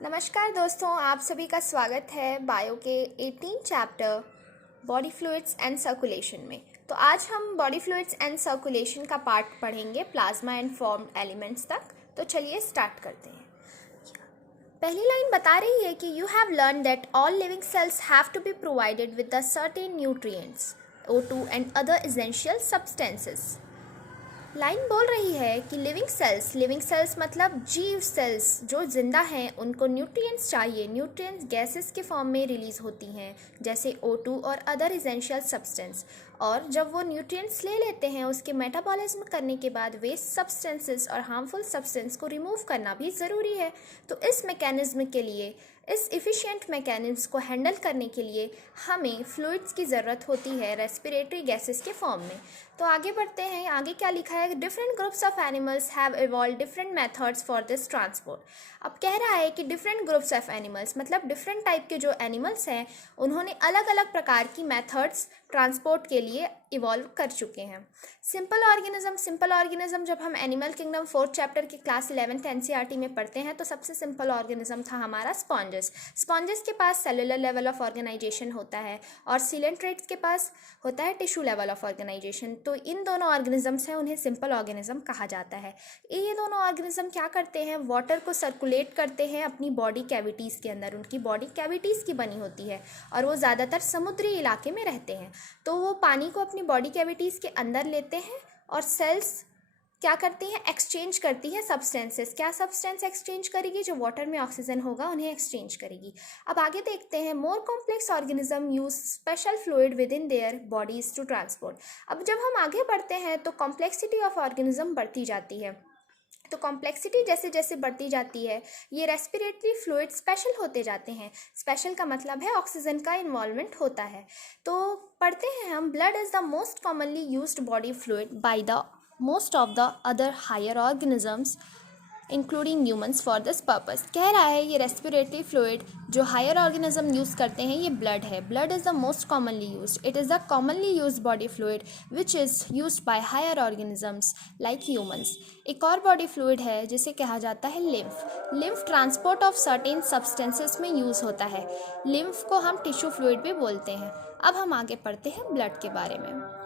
नमस्कार दोस्तों, आप सभी का स्वागत है बायो के 18 chapter body fluids and circulation में। तो आज हम बॉडी फ्लूइड्स एंड सर्कुलेशन का पार्ट पढ़ेंगे प्लाज्मा एंड फॉर्म्ड एलिमेंट्स तक। तो चलिए स्टार्ट करते हैं। पहली लाइन बता रही है कि you have learn that all living cells have to be provided with the certain nutrients O2 and other essential substances. Line बोल रही है कि लिविंग सेल्स मतलब जीव सेल्स जो जिंदा हैं उनको न्यूट्रिएंट्स चाहिए। न्यूट्रिएंट्स गैसेस के फॉर्म में रिलीज होती हैं जैसे O2 और अदर एसेंशियल सब्सटेंस, और जब वो न्यूट्रिएंट्स ले लेते हैं उसके मेटाबॉलिज्म करने के बाद वेस्ट सब्सटेंसेस और हार्मफुल सब्सटेंस को रिमूव करना भी ज़रूरी है। तो इस मैकेनिज्म के लिए, इस इफ़िशिएंट मैकेनिज्म को हैंडल करने के लिए हमें फ्लूइड्स की ज़रूरत होती है रेस्पिरेटरी गैसेस के फॉर्म में। तो आगे बढ़ते हैं। आगे क्या लिखा है? Different groups of animals have evolve different methods for this transport. अब कह रहा है कि डिफरेंट ग्रुप्स ऑफ एनिमल्स मतलब डिफरेंट टाइप के जो एनिमल्स हैं उन्होंने अलग अलग प्रकार की मेथड्स ट्रांसपोर्ट के लिए इवॉल्व कर चुके हैं। सिंपल ऑर्गेनिज्म जब हम एनिमल किंगडम 4th चैप्टर की क्लास 11th NCERT में पढ़ते हैं तो सबसे सिंपल ऑर्गेनिज्म था हमारा स्पॉन्जेस के पास सेलुलर लेवल ऑफ ऑर्गेनाइजेशन होता है और सिलेंट्रेट्स के पास होता है टिश्यू लेवल ऑफ ऑर्गेनाइजेशन। तो इन दोनों ऑर्गेनिजम्स हैं, उन्हें सिंपल ऑर्गेनिज्म कहा जाता है। ये दोनों ऑर्गेनिज्म क्या करते हैं? वाटर को सर्कुलेट करते हैं अपनी बॉडी कैविटीज़ के अंदर। उनकी बॉडी कैविटीज़ की बनी होती है और वो ज़्यादातर समुद्री इलाके में रहते हैं। तो वो पानी को अपनी बॉडी कैविटीज़ के अंदर लेते हैं और सेल्स क्या करती हैं? एक्सचेंज करती है सब्सटेंसेस। क्या सब्सटेंस एक्सचेंज करेगी? जो वाटर में ऑक्सीजन होगा उन्हें एक्सचेंज करेगी। अब आगे देखते हैं। More complex organism use special fluid within their bodies to transport. अब जब हम आगे बढ़ते हैं तो कॉम्प्लेक्सिटी ऑफ ऑर्गेनिज्म बढ़ती जाती है। तो कॉम्प्लेक्सिटी जैसे जैसे बढ़ती जाती है ये रेस्पिरेटरी फ्लूइड स्पेशल होते जाते हैं। स्पेशल का मतलब है ऑक्सीजन का इन्वॉल्वमेंट होता है। तो पढ़ते हैं हम। Blood is the most commonly used body fluid by the most of the other higher organisms including humans for this purpose. कह रहा है ये रेस्पिरेटरी फ्लूइड जो हायर ऑर्गेनिज्म यूज़ करते हैं ये ब्लड है। Blood is the most commonly used. It is the commonly used body fluid which is used by higher organisms like humans. एक और बॉडी फ्लूइड है जिसे कहा जाता है lymph transport of certain substances में यूज़ होता है। लिम्फ को हम टिश्यू फ्लूइड भी बोलते हैं। अब हम आगे पढ़ते हैं ब्लड के बारे में।